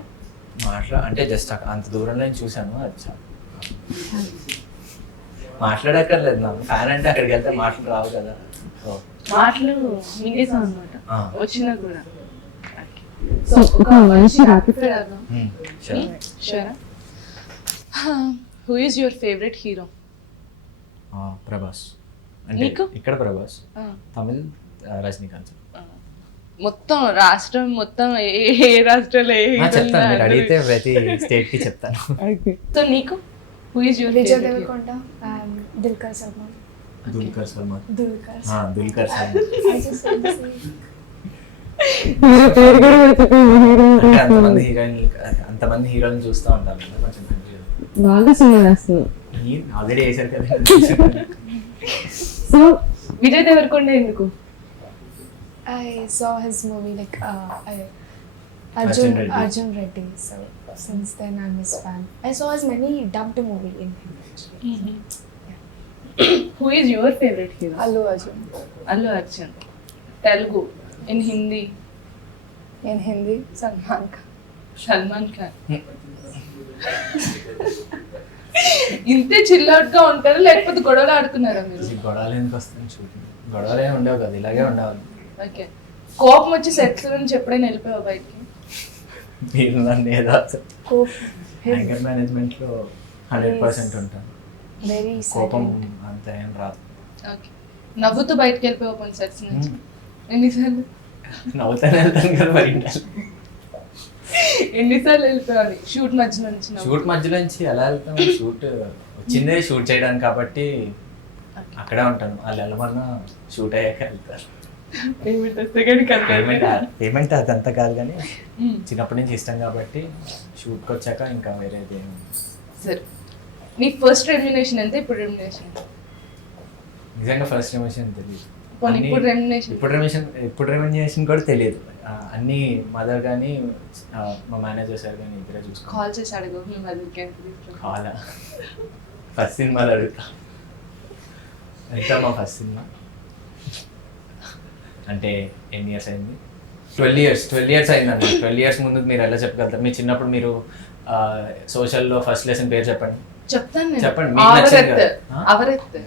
అంటే జస్ట్ అంత దూరంలో నేను చూశాను, అది చాలు. మాట్లాడక్కర్లేదు, నాకు ఫ్యాన్ అంటే అక్కడికి వెళ్తే మాటలు రావు కదా. సో మాటలు మింగేసాం అనమాట ఆ. వచ్చినా కూడా. సో ఒక మంచి ర్యాపిడ్ ఫైర్ ఆడదాం. sure. షూరా? Who is your favourite hero? Prabhas అంటే నీకు? ఇక్కడ ప్రభాస్, తమిళ్ రజనీకాంత్. మొత్తం రాష్ట్రం మొత్తం ఏ రాష్ట్రంలో ఏ hero చెప్తాను, మీరు ఉందో అడిగితే ప్రతి స్టేట్ కి చెప్తాను. సో నీకు who is your Vijay favourite? Deverakonda and Dulquer Salmaan. Dulquer Salman. Dulquer. Dulquer Salman. I just said the same. అంటే అంతమంది హీరోయిన్లు, అంతమంది హీరోయిన్ చూస్తూ ఉంటారు కదా, కొంచెం confuse. బాగా సినిమా వేస్తున్నావు. మీరు ఆల్రెడీ వేశారు కదా. సో విజయ్ దేవరకొండ ఎందుకు? I saw his movie like Arjun Reddy. Arjun Reddy. So since then I'm his fan. I saw his many dubbed movie in Hindi. Who is your favourite hero? Allu Arjun. Allu Arjun. Telugu, in Hindi? In Hindi, Salman Khan. Salman Khan. ఇంతే chill out గా ఉంటారా లేకపోతే గొడవలు ఆడుకున్నారా మీరు? ఈ గొడవలు ఎందుకు వస్తాయి షూటింగ్? గొడవలు ఏమి ఉండవు కదా, ఇలాగే ఉండవాలి. ఓకే, కోపం వచ్చి సెట్స్ నుంచి ఎప్పుడైనా వెళ్ళిపోయావు బయటికి? మీరు నన్ను ఏదో Cope. యాంకర్ మేనేజ్మెంట్ లో 100% ఉంటాను. Very కోపం silent. అంత ఏం రాదు. ఓకే, నవ్వుతూ బయటకు వెళ్ళిపోయావు కొన్ని సెట్స్ నుంచి? ఎన్నిసార్లు? నవ్వుతానే వెళ్తాను కదా మరి. ఎన్నిసార్లు వెళ్ళిపోయావు షూట్ మధ్య నుంచి? షూట్ మధ్యలో నుంచి ఎలా వెళ్తాం? షూట్ వచ్చిందే షూట్ చేయడానికి కాబట్టి అక్కడే ఉంటాను. వాళ్ళు వెళ్ళమన్నా షూట్ అయ్యాక వెళ్తారు. పేమెంట్ అదంతా కాదు కానీ చిన్నప్పటి నుంచి ఇష్టం కాబట్టి షూట్కి వచ్చాక ఇంకా వేరేది ఏమి. సరే, నీ ఫస్ట్ రెమ్యునేషన్ ఎంత? ఇప్పుడు రెమ్యునేషన్? నిజంగా ఫస్ట్ రెమ్యునేషన్ తెలియదు. ఇప్పుడు రెమ్యునేషన్? ఇప్పుడు రెమ్యునేషన్ కూడా తెలియదు. అన్నీ మదర్ కానీ మా మేనేజర్ సార్ కానీ ఇద్దరే చూసుకో. కాల్ చేసి అడుగు మీ మదర్కి ఎంత తీసుకుంటారు. కాలా ఫస్ట్ సినిమాలు అడుగుతా. ఎంత మా ఫస్ట్ సినిమా అంటే ఎన్ని ఇయర్స్ అయింది? 12 years అయిందండి. 12 years ముందు మీరు ఎలా చెప్పగలుగుతారు? మీ చిన్నప్పుడు మీరు సోషల్లో ఫస్ట్ లెసన్ పేరు చెప్పండి. చెప్తాను నేను. చెప్పండి, మీకు నచ్చింది కదా. అవరెత్.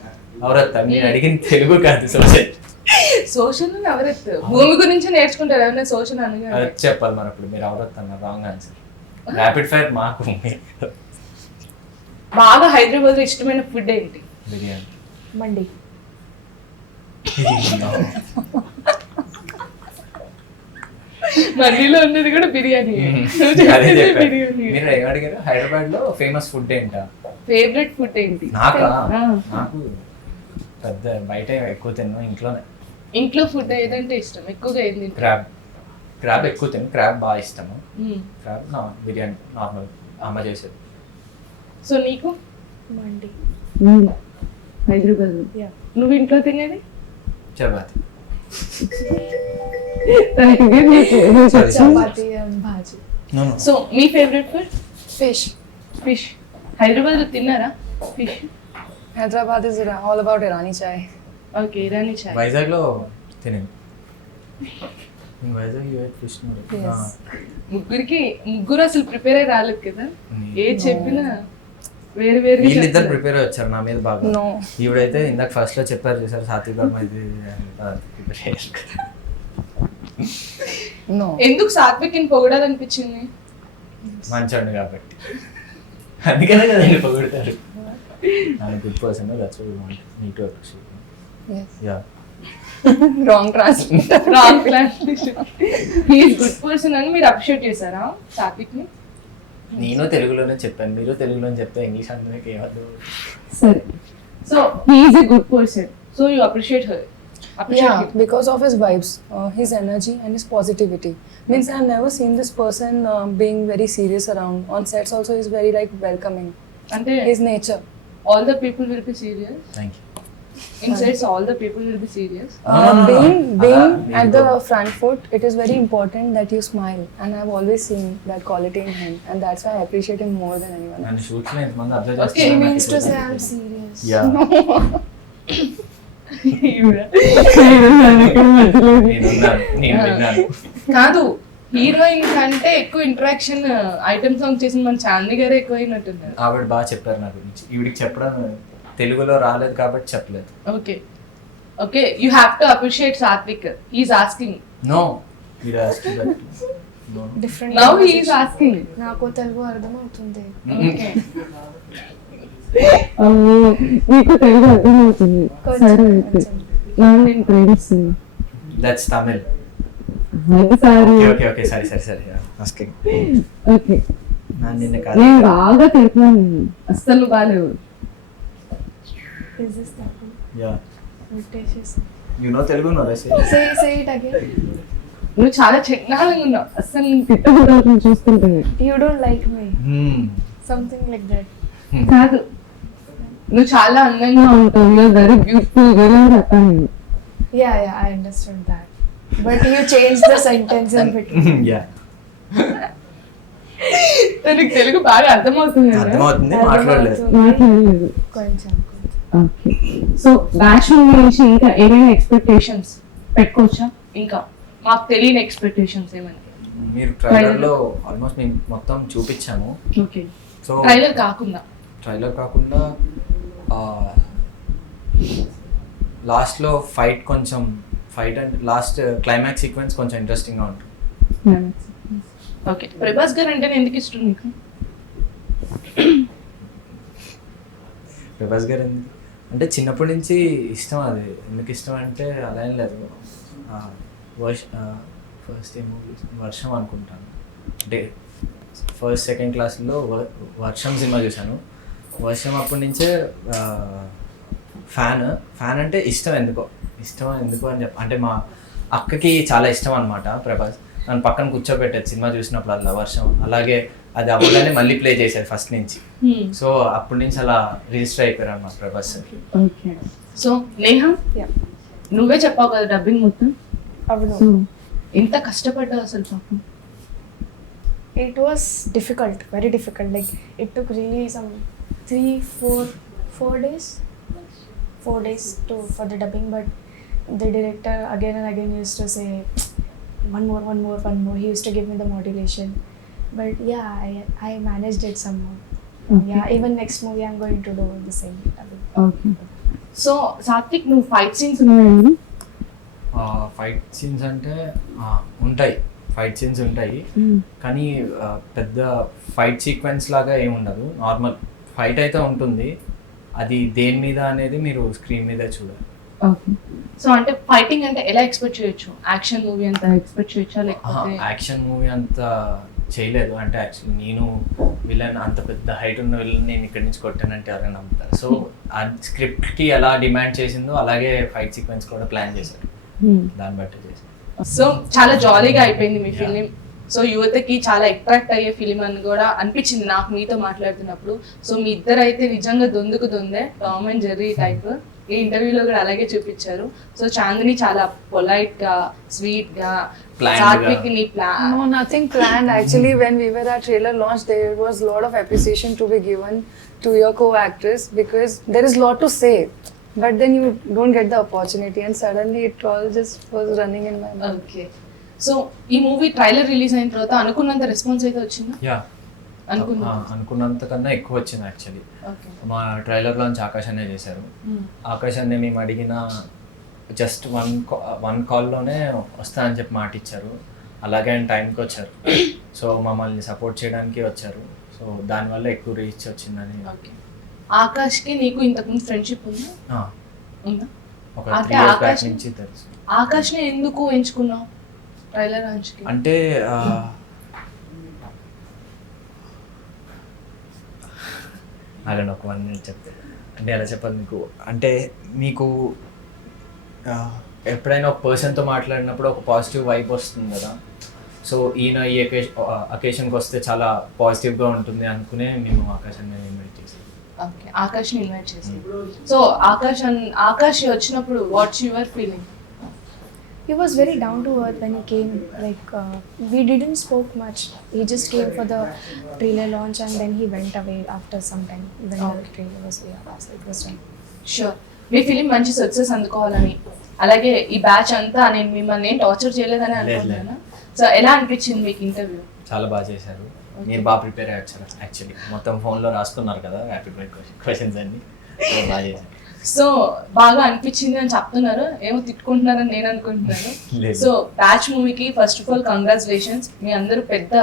అవరత్త మీరు అడిగింది తెలుగు కాదు, సోషల్. సోషల్ అవరెత్ భూమి గురించి నేర్చుకుంటారు ఎవరైనా సోషల్ అని. అది చెప్పాలి మరి. అప్పుడు మీరు అవరత్ అన్నారు, రాంగ్ ఆన్సర్. ర్యాపిడ్ ఫైర్ మాకు. బాగా హైదరాబాద్ లో ఇష్టమైన ఫుడ్ ఏంటి? బిర్యానీ. Mandi. మధ్యలో ఉన్నది కూడా బిర్యానీ. అదే చెప్పారు. బిర్యానీ. మీరు ఏం అడిగారు? హైదరాబాద్ లో ఫేమస్ ఫుడ్ ఏంటా? ఫేవరెట్ ఫుడ్ ఏంటి? నాకా? ఆ. నాకు పెద్ద బయట ఎక్కువ తిన్నాను, ఇంట్లోనే. ఇంట్లో ఫుడ్ ఏదంటే ఇష్టం ఎక్కువగా? ఏంది? క్రాబ్ ఎక్కువ తిన్నాను, క్రాబ్ బాగా ఇష్టము. మ్మ్. క్రాబ్ బిర్యానీ నార్మల్ అమ్మ చేసేది. సో నీకు? Mandi. హైదరాబాద్. Yeah. నువ్వు ఇంట్లో తినేది? Chapati. Chapati and bhaji. So మీ favourite food? Fish. Fish. Hyderabad లో తిన్నారా fish? Hyderabad is all about Irani chai. Okay, Irani chai. Vizag లో తినేది. వైజాగ్ ఫిష్. Yes. ముగ్గురు అసలు ప్రిపేర్ అయ్యి రాలేదు కదా, ఏ చెప్పినా వేరు వేరు. వీళ్ళిద్దరు ప్రిపేర్ వచ్చారు నా మీద బాగా. No. ఈవిడైతే ఇందాక ఫస్ట్ లో చెప్పారు చూసారు, సాత్విక్ వర్మ ఇది ప్రిపేర్ అయ్యారు. No. ఎందుకు సాత్విక్ పొగడాలనిపించింది? మంచోండి కాబట్టి, అందుకనే కదండి పొగుడతారు. Good person, that's why we want me to appreciate. Yes. Yeah. Wrong translation. Wrong translation. He is good person అని మీరు అప్రిషియేట్ చేశారా సాత్విక్ ని? నేను తెలుగులోనే చెప్పాను, మీరు తెలుగులోనే చెప్తే ఇంగ్లీష్ అంటే ఏమద్దు. సరే, so he is a good person, so you appreciate her. Yeah, because of his vibes, his energy, and his positivity. Means I've never seen this person being very serious around. On sets also, he's very like welcoming. అంటే His nature. all the people will be serious. Thank you. In sets, all the people will be serious. No. Being Ala, at the needu. front foot, it is very important that you smile, and I've always seen that quality in him, and that's why I appreciate him more than anyone else. నన్ను shoots లో ఎంతమంది observe Okay. He means to say I'm serious. Yeah నేను విన్నాను. కాదు, heroine కంటే ఎక్కువ interaction item song చేసిన మన చాందీ గారే ఎక్కువ అయినట్టున్నారు. ఆవిడ బాగా చెప్పారు నా గురించి. ఈవిడికి చెప్పడం తెలుగులో రాలేదు కాబట్టి చెప్పలేదు. Okay okay, you have to appreciate Satvik. He is asking. No మీరు no. Different. Now languages. He is asking. నాకు తెలుగు అర్థమవుతుంది. ఓకే, నీకు తెలుగు అర్థమవుతుంది. కొంచెం, సరే అయితే కొంచెం. నేను ప్రేమిస్తుంది. That's Tamil. Sorry okay okay సరే సరే సరే ఆస్కింగ్. ఓకే, నేను నిన్న నేను కాదు. బాగా తెలుపున్నాను. అస్సలు బాగాలేవు. Is this Tapu? Yeah Vitacious. You know Telugu no right. Say it again. నువ్వు చాలా చిన్నాలంగా ఉన్నావు. అస్సలు తిట్టబుద్ధి చూస్తుంటే You don't like me. Something like that. కాదు, నువ్వు చాలా అందంగా ఉంటావు. వెరీ బ్యూటిఫుల్ వెరీ రకాన్ని. Yeah, I understood that. But you changed the sentence in between. Yeah తనకి తెలుగు బాగా అర్థమవుతుంది కదా? అర్థమవుతుంది, మాట్లాడలేదు. మాట్లాడలేదు. కొంచెం. ఓకే, సో బ్యాచ్ మూవీ నుంచి ఇంకా ఏమైనా ఎక్స్పెక్టేషన్స్ పెట్టుకోవచ్చా? ఇంకా మాకు తెలియని ఎక్స్పెక్టేషన్స్ ఏమైనా? మీరు ట్రైలర్ లో ఆల్మోస్ట్ మేము మొత్తం చూపించాము. ఓకే, సో ట్రైలర్ కాకుండా ట్రైలర్ కాకుండా లాస్ట్లో ఫైట్ కొంచెం fight and last climax sequence కొంచెం ఇంట్రెస్టింగ్గా ఉంటుంది. ఓకే, ప్రభాస్ గారు అంటే ఎందుకు ఇష్టం నీకు? ప్రభాస్ గారు అంటే చిన్నప్పటి నుంచి ఇష్టం. అది ఎందుకు ఇష్టం అంటే అలా ఏం లేదు. ఫస్ట్ ఏ మూవీ వర్షం అనుకుంటాను, అంటే ఫస్ట్ సెకండ్ క్లాస్లో వర్షం సినిమా చూశాను. వర్షం అప్పటి నుంచే ఫ్యాన్ అంటే ఇష్టం ఎందుకు అని అంటే మా అక్కకి చాలా ఇష్టం అనమాట ప్రభాస్. నన్ను పక్కన కూర్చోబెట్టేది సినిమా చూసినప్పుడు అలా వర్షం. అలాగే అది అవ్వగానే మళ్ళీ ప్లే చేశారు ఫస్ట్ నుంచి. సో అప్పటి నుంచి అలా రిజిస్టర్ అయిపోయారు అన్నమాట ప్రభాస్. ఓకే, సో నేహం, Yeah. నువ్వే చెప్పావు కదా డబ్బింగ్ మొత్తం. Avunu. సో ఎంత కష్టపడ్డావు అసలు పాపం? It was difficult, very difficult. Like it took really some 4 days for the dubbing. But the director again and again used to say one more. He used to give me the modulation. But yeah, I managed it somehow. Okay. Yeah, even next movie I'm going to do the same dubbing. Okay, so Satvik, నువ్వు fight scenes ఉన్నాయండి. Fight scenes అంటే ఉంటాయి, fight scenes ఉంటాయి. కానీ పెద్ద fight sequence లాగా ఏమి ఉండదు. నార్మల్ ఫైట్ అయితే ఉంటుంది. అది దేని మీద అనేది మీరు స్క్రీన్ మీద చూడాలి. ఓకే, సో అంటే ఫైటింగ్ అంటే ఎలా ఎక్స్పెక్ట్ చేయొచ్చు? యాక్షన్ మూవీ అంత ఎక్స్పెక్ట్ చేయొచ్చా లేకపోతే? యాక్షన్ మూవీ అంత చేయలేదు. అంటే యాక్చువల్లీ నేను విలన్, అంత పెద్ద హైట్ ఉన్న విలన్ నేను ఇక్కడి నుంచి కొట్టానంటే ఎవరైనా నమ్ముతారు. సో ఆ స్క్రిప్ట్కి ఎలా డిమాండ్ చేసిందో అలాగే ఫైట్ సీక్వెన్స్ కూడా ప్లాన్ చేశారు, దాన్ని బట్టి చేశారు. సో చాలా జాలీగా అయిపోయింది మీ ఫిలిం. సో యువతకి చాలా అట్రాక్ట్ అయ్యే ఫిలిం అని కూడా అనిపించింది నాకు మీతో మాట్లాడుతున్నప్పుడు. సో మీ ఇద్దరు అయితే నిజంగా దొందే టామ్ అండ్ జెర్రీ టైప్. ఈ ఇంటర్వ్యూలో కూడా అలాగే చూపించారు. సో చాందిని చాలా పొలైట్ గా, స్వీట్ గా, Planned సాత్విక్ గా. ని plan. No, nothing planned. Actually, when we were at trailer launch, there was a lot of appreciation to be given to your co-actress because there is a lot to say. But then you don't get the opportunity and suddenly it all just was running in my mind. Okay, so ఈ movie trailer release అయిన తర్వాత అనుకున్నంత response అయితే వచ్చిందా? Yeah, అనుకున్నా. అనుకున్నంతకన్నా ఎక్కువ వచ్చింది actually. Okay, మా ట్రైలర్ లాంచ్ ఆకాష్ అనే చేశారు. ఆకాష్ అనే మేము అడిగిన జస్ట్ వన్ కాల్లోనే వస్తా అని చెప్పి మాట ఇచ్చారు. అలాగే ఆయన టైంకి వచ్చారు. సో మమ్మల్ని సపోర్ట్ చేయడానికి వచ్చారు. సో దానివల్ల ఎక్కువ రీచ్ వచ్చిందని. ఓకే. ఆకాష్కి నీకు ఇంతకుముందు ఫ్రెండ్షిప్ ఉందా? ఉందా? ఒక అంటే 3 years బ్యాక్ ఆకాష్ నుంచి తెలుసు. ఆకాష్ని ఎందుకు ఎంచుకున్నావు ట్రైలర్ లాంచ్కి? అంటే అలాంటి ఒక 1 minute చెప్తే అంటే ఎలా చెప్పాలి మీకు అంటే మీకు ఎప్పుడైనా ఒక పర్సన్తో మాట్లాడినప్పుడు ఒక పాజిటివ్ వైబ్ వస్తుంది కదా, సో ఈయన ఈ అకేషన్కి వస్తే చాలా పాజిటివ్గా ఉంటుంది అనుకునే మేము ఆకాశాన్ని ఇన్వైట్ చేసాం. ఓకే, ఆకాష్ని ఇన్వైట్ చేసి. సో ఆకాష్ వచ్చినప్పుడు what's your feeling? He was very down to earth when he came. Like we didn't spoke much. He just came for the trailer launch and then he went away after some time. When the trailer was it was done. Sure, me film మంచి success అందుకోవాలని, అలాగే ఈ batch అంతా నేను మిమ్మల్ని ఏం torture చేయలేదని అనుకుంటున్నాను. So ఎలా అనిపించింది మీకు ఇంటర్వ్యూ? చాలా బాగా చేశారు, మీరు బాగా ప్రిపేర్ అయ్యారు యాక్చువల్లీ. మొత్తం ఫోన్లో రాసుకున్నారు కదా ర్యాపిడ్ ఫైర్ క్వశ్చన్స్ అన్ని, బాగా చేశారు. సో బాగా అనిపించింది అని చెప్తున్నారు, ఏమో తిట్టుకుంటున్నారని నేను అనుకుంటున్నాను. లేదు. సో బ్యాచ్ మూవీకి ఫస్ట్ ఆఫ్ ఆల్ కంగ్రాచులేషన్స్, మీ అందరూ పెద్ద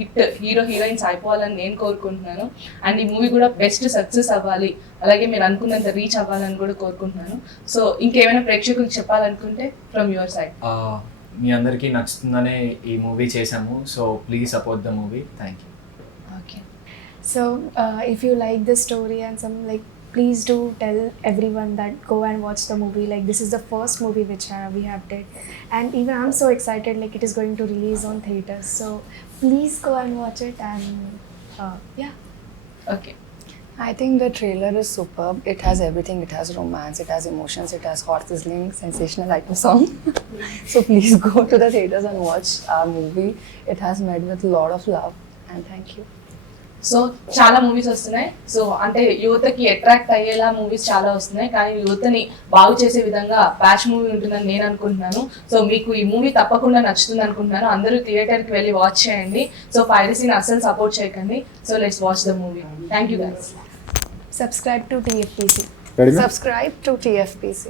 హిట్ హీరోయిన్స్ అయిపోవాలని నేను కోరుకుంటున్నాను. అండ్ ఈ మూవీ కూడా బెస్ట్ సక్సెస్ అవ్వాలి, అలాగే మీరు అనుకున్నంత రీచ్ అవ్వాలని కూడా కోరుకుంటున్నాను. సో ఇంకేమైనా ప్రేక్షకులకు చెప్పాలనుకుంటే ఫ్రమ్ యువర్ సైడ్. మీ అందరికీ నచ్చుతుందనే ఈ మూవీ చేశాము, so please support the movie. Thank you. Okay, So if you like the story and some like, please do tell everyone that go and watch the movie. Like this is the first movie which we have did, and even I'm so excited. Like it is going to release on theaters. So please go and watch it. And yeah. Okay. I think the trailer is superb. It has everything. It has romance, it has emotions, it has hot sizzling, sensational item song. So please go to the theaters and watch our movie. It has met with a lot of love, and thank you. So చాలా movies వస్తున్నాయి. So అంటే యువతకి attract అయ్యేలా movies చాలా వస్తున్నాయి, కానీ యువతని బాగు చేసే విధంగా బ్యాచ్ మూవీ ఉంటుందని నేను అనుకుంటున్నాను. సో మీకు ఈ మూవీ తప్పకుండా నచ్చుతుంది అనుకుంటున్నాను. అందరూ థియేటర్కి వెళ్ళి వాచ్ చేయండి. సో పైరసీని అస్సలు సపోర్ట్ చేయకండి. So let's watch the movie. Thank you guys. Subscribe to TFPC. Subscribe to TFPC.